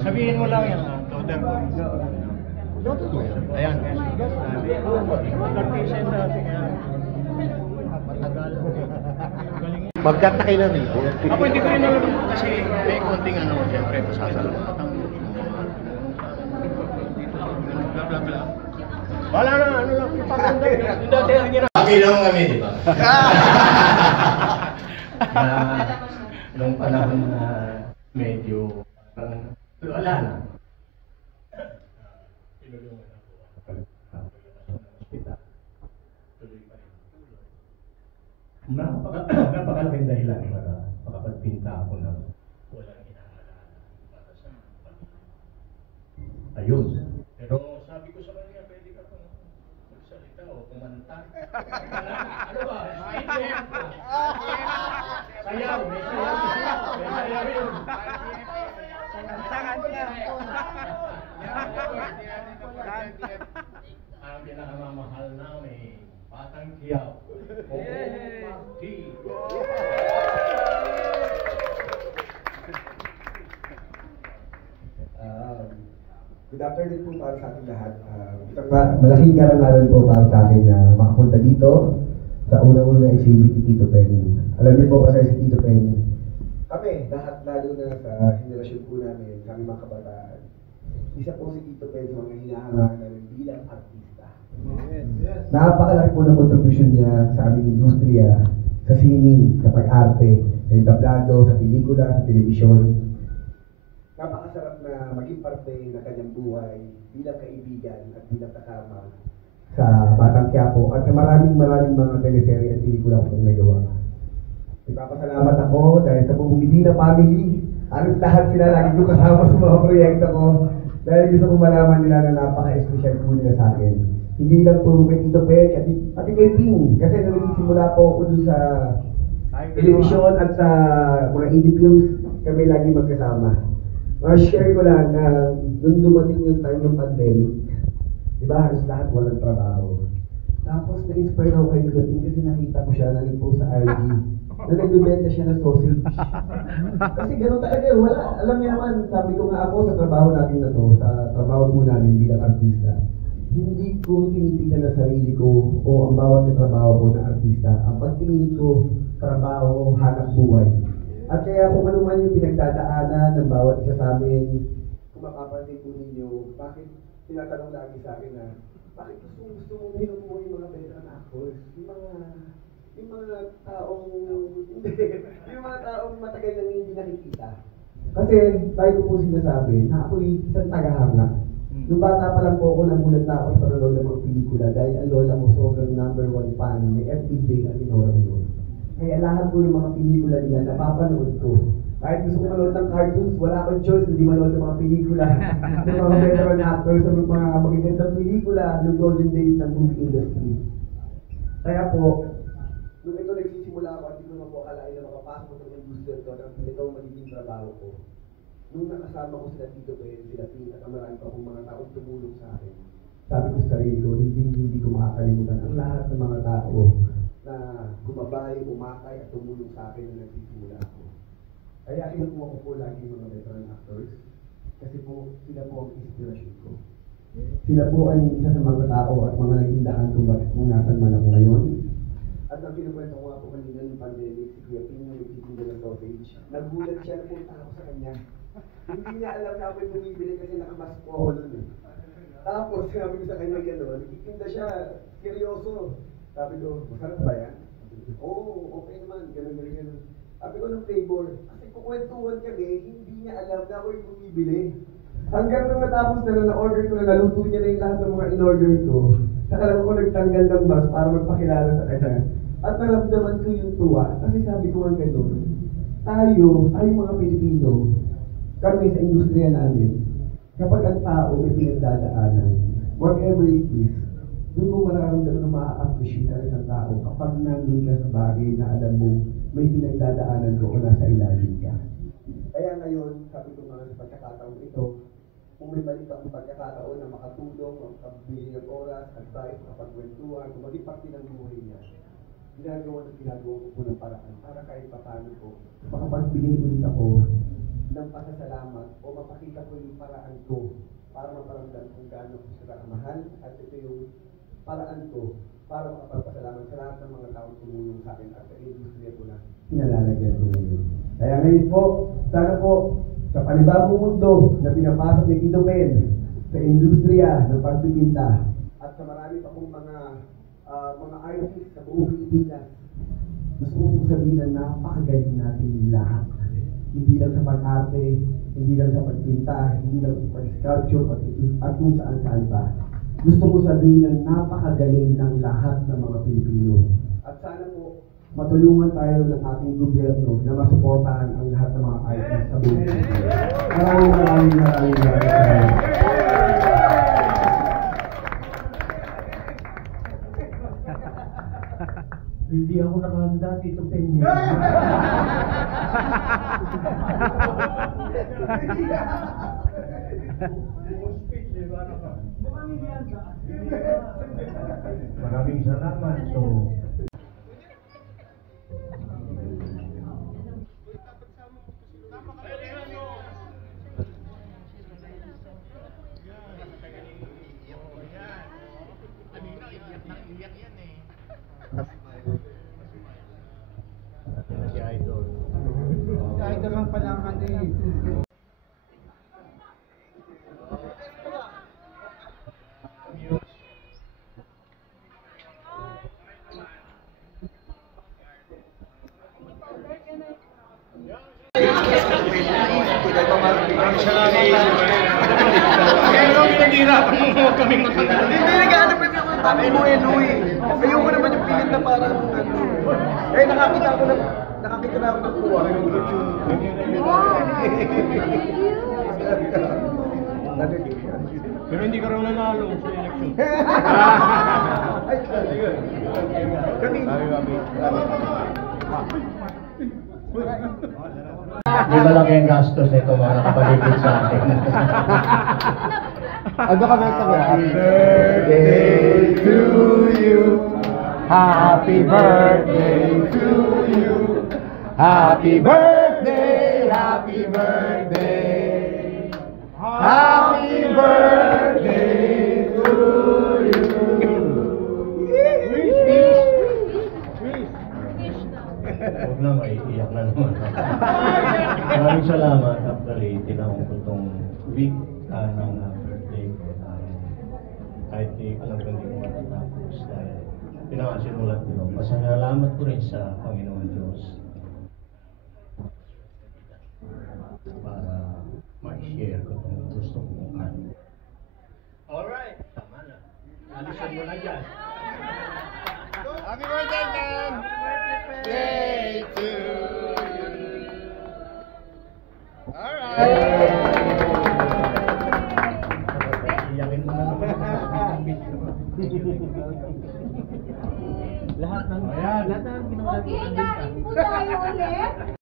Sabihin mo lang yan, daughter ko. Ayan, Cartesian natin yan. Matagal. Mag-cut na kayo na rito. Ako hindi ko rin alam kasi may konting ano, siyempre, pasasalamatan. Bla bla bla. Wala na, ano lang, pagkanda. Yung dati, hindi na. Okay naman kami, di ba? Nung panahon na medyo wala na. Tinulungan ako. Napakalaking dahilan para makapagpinta ako ng walang inaalala para sa pamilya. Ayun. Pero sabi ko sa kanya, pwede ka pang magsalita o kumanta. Ano ba? Sayaw. May sayaw yun. Ang pinakamamahal namin, Batang Quiapo. Good afternoon po para sa ating lahat. Malaking karangalan po para sa akin na makapunta dito sa unang-unang exhibit ni Tito Penny. Alam niyo po kasi si Tito Penny, kami, lahat lalo na sa henerasyon po namin, kami mga kabataan, isa po si Tito Penny sa mga hinahangaan namin bilang artista. Napakalaki po ng kontribusyon niya sa aming industriya, sa sining, sa pag-arte, sa entablado, sa pelikula, sa telebisyon. Napakasarap na maging parte ng kanyang buhay bilang kaibigan at bilang kasama sa Batang Quiapo at sa maraming mga teleserye at pelikula kong nagawa. Ipapasalamat ako dahil sa Bumibina family, halos lahat sila lagi ko kasama sa mga proyekto ko dahil gusto kong malaman nila na napaka-espesyal po nila sa akin. Hindi lang po kay Tito Pek, pati kay Ping, kasi nung nagsisimula po ako doon sa telebisyon at sa mga indie films, kami lagi magkasama. Share ko lang na doon dumating yung time ng pandemic, di ba, halos lahat walang trabaho. Tapos na-inspire ako kay Gating kasi nakita ko siya na nag-post sa IG na nagbibenta siya ng sausage. Kasi gano'n talaga, wala. Alam niya naman, sabi ko nga ako sa trabaho natin na to, sa trabaho po namin bilang artista, hindi ko tinitignan na sarili ko o ang bawat trabaho ko na artista. Ang pagtingin ko, trabaho, hanap buhay. At kaya kung ano man yung pinagdadaanan ng bawat isa sa amin, kung mapapansin po ninyo, bakit tinatanong lagi sa akin na, bakit gusto mong binubuhay yung mga veteran actors? Yung mga taong, yung mga taong matagal nang hindi nakikita. Kasi, tayo ko po sinasabi, na ako'y isang tagahanga. Nung bata pa lang po ako, nagulat na ako sa panonood ng mga pelikula dahil ang lola ko sobrang #1 fan ni FPJ at Inora Munoz. Kaya lahat po ng mga pelikula nila napapanood ko. Kahit gusto ko manood ng cartoons, wala akong choice hindi manood ng mga pelikula ng mga veteran actors sa mga magagandang pelikula ng golden days ng movie industry. Kaya po, nung ito nagsisimula ako at hindi ko naman po akalain na makapasok ko ng industriya ito at ito ang magiging trabaho ko. Nung nakasama ko sila Tito Ben, sila Pin at ang marami pa akong mga taong tumulong sa akin, sabi ko sa sarili ko, hindi ko makakalimutan ang lahat ng mga tao na gumabay, umakay at tumulong sa akin na nagsisimula ako. Kaya kinukuha ko po lagi mga veteran actors kasi po sila po ang inspirasyon ko. Sila po ay isa sa mga tao at mga nagindahan kung bakit kung nasan man ako ngayon. At ang kinukwento ko nga po kanina ng pandemic, si Kuya Pin yung nagtitinda ng sausage. Nagulat siya na punta ako sa kanya. Hindi niya alam na ako'y bumibili kasi nakamask po ako nun eh. Tapos sinabi ko sa kanya gano'n, nagtitinda siya, seryoso. Sabi ko, masarap ba yan? Oo, okay naman, gano'n. Sabi ko ng flavor, kasi kukwentuhan kami, hindi niya alam na ako'y bumibili. Hanggang nung matapos na na-order ko na, naluto niya na yung lahat ng mga in-order ko. Saka lang ako nagtanggal ng mask para magpakilala sa kanya. At naramdaman ko yung tuwa, kasi sabi ko nga gano'n, tayo mga Pilipino, kami sa industriya namin, kapag ang tao may pinagdadaanan, whatever it is, doon mo mararamdaman na ma-appreciate ka isang tao kapag nandun ka sa bagay na alam mo may pinagdadaanan ko o nasa ilalim ka. Kaya ngayon, sabi ko nga sa pagkakataon ito, kung may balik akong pagkakataon na makatulong, makabili ng oras, advice, makapagkwentuhan, kung maging parte ng buhay niya, ginagawa ko po ng paraan para kahit paano ko, makapagbigay ulit ako ng pasasalamat o mapakita ko yung paraan ko para maparamdam kung gaano ko sila kamahal at ito yung paraan ko para makapagpasalamat sa lahat ng mga taong tumulong sa akin at sa industriya ko na pinalalagyan ko ngayon. Kaya ngayon po, sana po sa panibagong mundo na pinapasok ni Tito Ben sa industriya ng pagpipinta at sa marami pa pong mga artists sa buong Pilipinas, gusto ko sabihin na napakagaling natin lahat. Hindi lang sa pag-arte, hindi lang sa pagpinta, hindi lang sa pag-sculpture, at kung saan-saan pa. Gusto ko sabihin na napakagaling ng lahat ng mga Pilipino. At sana po, matulungan tayo ng ating gobyerno na masuportahan ang lahat ng mga artists sa buong Pilipinas. Maraming salamat. Hindi ako nakahanda, Tito Penny. Maraming salamat. So, si Idol. Kahit naman pala ang ano eh. Hindi, nag-ano pa ako ng tamang bueno eh. Ayoko naman yung pilit na parang ano. Eh, nakakita na ako ng kuha. Pero hindi ka raw nanalo sa election. Ay, kanina. Di malaki ang gastos nito mga nakapaligid sa akin. Ano ka nang sabi? Happy birthday to you. Happy birthday to you. Happy birthday, happy birthday. Happy birthday to you. Huwag na, maiiyak na naman. Maraming salamat. Actually, tinawag ko itong week ng birthday ko. Kahit alam ko hindi ko matatapos dahil pinakasimulan ko. Pasalamat ko rin sa Panginoon Diyos para ma-share ko itong gusto kong ano. Alright, tama na. Alisan mo na dyan. Happy birthday, Dan! Day to you. Alright. Iyakin mo na naman. Lahat ng Ayan. lahat ng ginawa Okay, kain po tayo ulit.